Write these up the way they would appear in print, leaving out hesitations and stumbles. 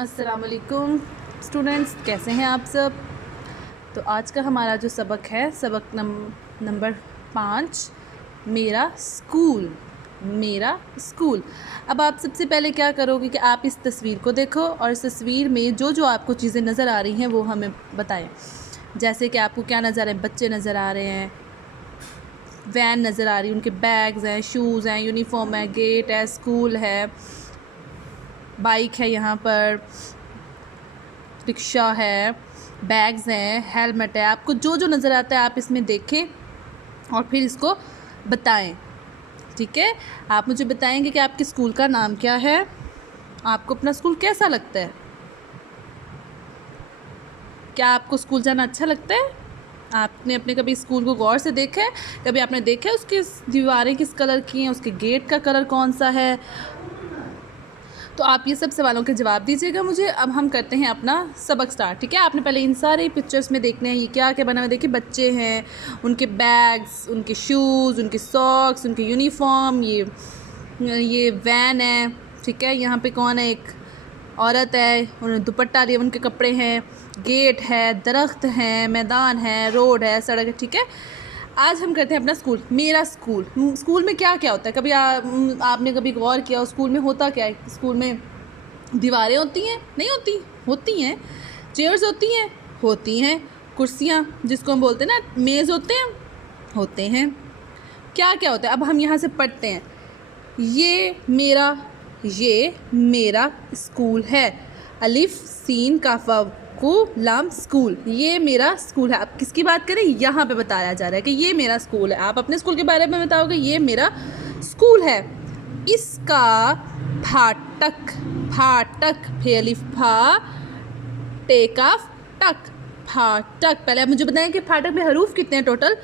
अस्सलाम वालेकुम स्टूडेंट्स, कैसे हैं आप सब। तो आज का हमारा जो सबक है सबक नंबर 5, मेरा स्कूल। मेरा स्कूल। अब आप सबसे पहले क्या करोगे कि आप इस तस्वीर को देखो और इस तस्वीर में जो जो आपको चीज़ें नज़र आ रही हैं वो हमें बताएं। जैसे कि आपको क्या नज़र आ रहे हैं, बच्चे नज़र आ रहे हैं, वैन नज़र आ रही है, उनके बैग्स हैं, शूज़ हैं, यूनिफॉर्म है, गेट है, स्कूल है, बाइक है, यहाँ पर रिक्शा है, बैग्स हैं, हेलमेट है। आपको जो जो नज़र आता है आप इसमें देखें और फिर इसको बताएं। ठीक है, आप मुझे बताएंगे कि आपके स्कूल का नाम क्या है, आपको अपना स्कूल कैसा लगता है, क्या आपको स्कूल जाना अच्छा लगता है। आपने अपने कभी स्कूल को गौर से देखा है, कभी आपने देखा है उसकी दीवारें किस कलर की हैं, उसके गेट का कलर कौन सा है। तो आप ये सब सवालों के जवाब दीजिएगा मुझे। अब हम करते हैं अपना सबक स्टार्ट। ठीक है, आपने पहले इन सारे पिक्चर्स में देखने हैं ये क्या क्या बना हुआ है। देखिए बच्चे हैं, उनके बैग्स, उनके शूज़, उनके सॉक्स, उनके यूनिफॉर्म, ये वैन है। ठीक है, यहाँ पे कौन है, एक औरत है, उन्होंने दुपट्टा लिया, उनके कपड़े हैं, गेट है, दरख्त हैं, मैदान है, रोड है, सड़क है। ठीक है, आज हम करते हैं अपना स्कूल। मेरा स्कूल। स्कूल में क्या क्या होता है, कभी आपने कभी गौर किया स्कूल में होता क्या है। स्कूल में दीवारें होती हैं, नहीं होती, होती हैं। चेयर्स होती हैं। कुर्सियाँ जिसको हम बोलते हैं ना, मेज़ होते हैं। क्या क्या होता है, अब हम यहाँ से पढ़ते हैं। ये मेरा स्कूल है। अलिफ सीन काफा को लाम स्कूल। ये मेरा स्कूल है। आप किसकी बात करें, यहाँ पे बताया जा रहा है कि ये मेरा स्कूल है। आप अपने स्कूल के बारे में बताओगे, ये मेरा स्कूल है। इसका फाटक फे अलिफ फा टेकाफ टक, फाटक। पहले आप मुझे बताएं कि फाटक में हरूफ कितने हैं टोटल।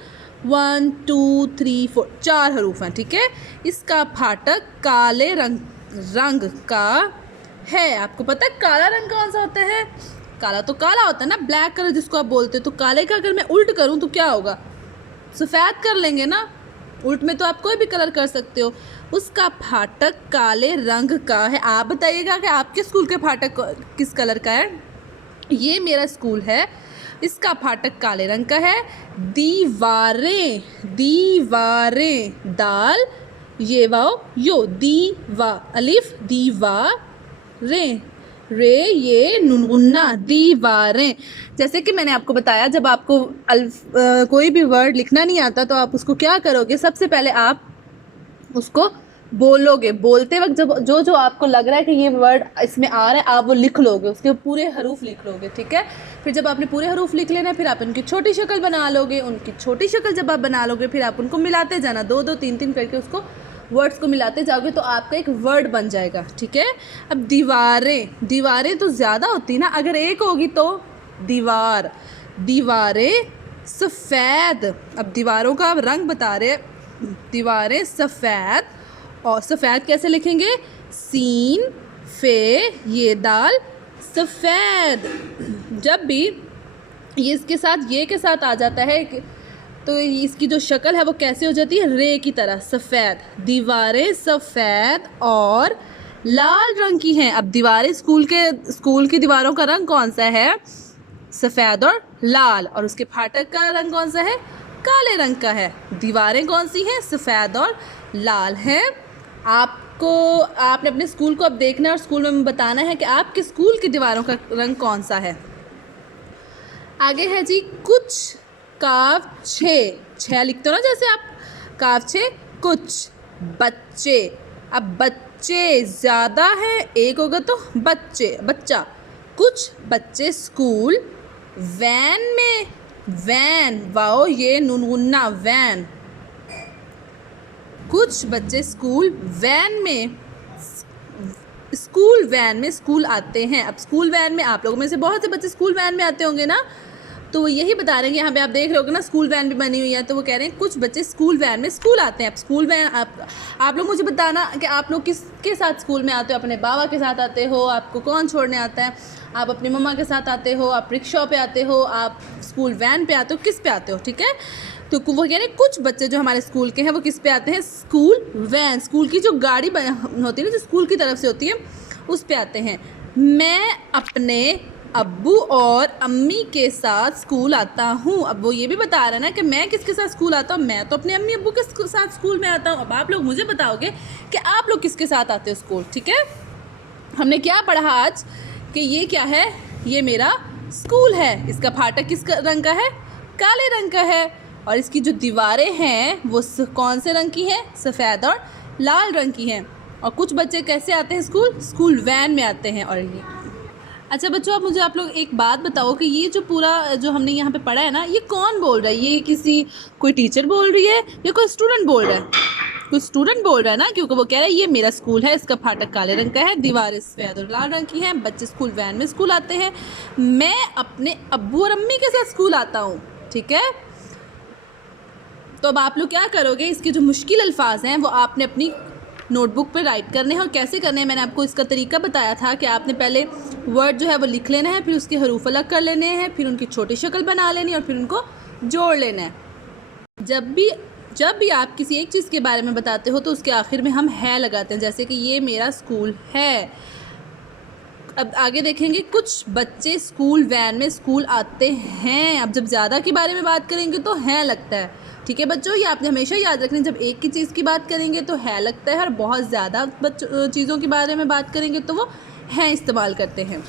1 2 3 4, 4 हरूफ हैं। ठीक है, इसका फाटक काले रंग का है। आपको पता है काला रंग कौन सा होता है। काला तो काला होता है ना, ब्लैक कलर जिसको आप बोलते हो। तो काले का अगर मैं उल्ट करूं तो क्या होगा, सफ़ेद कर लेंगे ना। उल्ट में तो आप कोई भी कलर कर सकते हो। उसका फाटक काले रंग का है। आप बताइएगा कि आपके स्कूल के फाटक किस कलर का है। ये मेरा स्कूल है, इसका फाटक काले रंग का है। दीवारें दाल ये वाओ यो, दीवा अलिफ दीवारें, रे ये नुनगुन्ना, दीवारें। जैसे कि मैंने आपको बताया, जब आपको कोई भी वर्ड लिखना नहीं आता तो आप उसको क्या करोगे, सबसे पहले आप उसको बोलोगे। बोलते वक्त जब जो जो आपको लग रहा है कि ये वर्ड इसमें आ रहा है, आप वो लिख लोगे, उसके पूरे हरूफ लिख लोगे। ठीक है, फिर जब आपने पूरे हरूफ लिख लेना फिर आप उनकी छोटी शक्ल बना लोगे। उनकी छोटी शक्ल जब आप बना लोगे फिर आप उनको मिलाते जाना, 2 2 3 3 करके उसको वर्ड्स को मिलाते जाओगे तो आपका एक वर्ड बन जाएगा। ठीक है, अब दीवारें तो ज़्यादा होती ना, अगर एक होगी तो दीवारें सफ़ेद। अब दीवारों का आप रंग बता रहे, दीवारें सफ़ेद। और सफ़ेद कैसे लिखेंगे, सीन फे ये दाल सफ़ेद। जब भी ये इसके साथ ये के साथ आ जाता है तो इसकी जो शक्ल है वो कैसे हो जाती है, रे की तरह, सफ़ेद। दीवारें सफ़ेद और लाल रंग की हैं। अब दीवारें स्कूल की दीवारों का रंग कौन सा है, सफ़ेद और लाल। और उसके फाटक का रंग कौन सा है, काले रंग का है। दीवारें कौन सी हैं, सफ़ेद और लाल हैं। आपने अपने स्कूल को अब देखना है और स्कूल में बताना है कि आपके स्कूल की दीवारों का रंग कौन सा है। आगे है जी कुछ काव 6 लिखते हो ना, जैसे आप काव 6 कुछ बच्चे। अब बच्चे ज़्यादा है, एक होगा तो बच्चा। कुछ बच्चे स्कूल वैन वाओ ये नुनगुन्ना वैन। कुछ बच्चे स्कूल वैन में स्कूल आते हैं। अब स्कूल वैन में आप लोगों में से बहुत से बच्चे स्कूल वैन में आते होंगे ना, तो वो यही बता रहे हैं। यहाँ पे आप देख रहे होगे ना स्कूल वैन भी बनी हुई है, तो वो कह रहे हैं कुछ बच्चे स्कूल वैन में स्कूल आते हैं। अब स्कूल वैन आप लोग मुझे बताना कि आप लोग किसके साथ स्कूल में आते हो। अपने बाबा के साथ आते हो, आपको कौन छोड़ने आता है, आप अपनी मम्मा के साथ आते हो, आप रिक्शा पे आते हो, आप स्कूल वैन पे आते हो, किस पे आते हो। ठीक है, तो वो कह रहे हैं कुछ बच्चे जो हमारे स्कूल के हैं वो किस पे आते हैं, स्कूल वैन। स्कूल की जो गाड़ी होती है ना, जो स्कूल की तरफ से होती है उस पे आते हैं। मैं अपने अब्बू और अम्मी के साथ स्कूल आता हूँ। अब वो ये भी बता रहा है ना कि मैं किसके साथ स्कूल आता हूँ। मैं तो अपने अम्मी अब्बू के साथ स्कूल में आता हूँ। अब आप लोग मुझे बताओगे कि आप लोग किसके साथ आते हो स्कूल। ठीक है, हमने क्या पढ़ा आज कि ये क्या है, ये मेरा स्कूल है। इसका फाटक किस रंग का है, काले रंग का है। और इसकी जो दीवारें हैं वो कौन से रंग की हैं, सफ़ेद और लाल रंग की हैं। और कुछ बच्चे कैसे आते हैं स्कूल, स्कूल वैन में आते हैं। और ये अच्छा बच्चों, अब मुझे आप लोग एक बात बताओ कि ये जो पूरा जो हमने यहाँ पे पढ़ा है ना, ये कौन बोल रहा है, ये कोई टीचर बोल रही है या कोई स्टूडेंट बोल रहा है। कोई स्टूडेंट बोल रहा है ना, क्योंकि वो कह रहा है ये मेरा स्कूल है, इसका फाटक काले रंग का है, दीवारें सफ़ेद और लाल रंग की हैं, बच्चे स्कूल वैन में स्कूल आते हैं। मैं अपने अब्बू और अम्मी के साथ स्कूल आता हूँ। ठीक है, तो अब आप लोग क्या करोगे, इसके जो मुश्किल अल्फाज हैं वो आपने अपनी नोटबुक पे राइट करने हैं। और कैसे करने हैं, मैंने आपको इसका तरीका बताया था कि आपने पहले वर्ड जो है वो लिख लेना है, फिर उसके हरूफ अलग कर लेने हैं, फिर उनकी छोटी शक्ल बना लेनी है और फिर उनको जोड़ लेना है। जब भी आप किसी एक चीज़ के बारे में बताते हो तो उसके आखिर में हम है लगाते हैं, जैसे कि ये मेरा स्कूल है। अब आगे देखेंगे, कुछ बच्चे स्कूल वैन में स्कूल आते हैं। अब जब ज़्यादा के बारे में बात करेंगे तो है लगता है। ठीक है बच्चों, ये आपने हमेशा याद रखना, जब एक की चीज़ की बात करेंगे तो है लगता है, और बहुत ज़्यादा चीज़ों के बारे में बात करेंगे तो वो है इस्तेमाल करते हैं।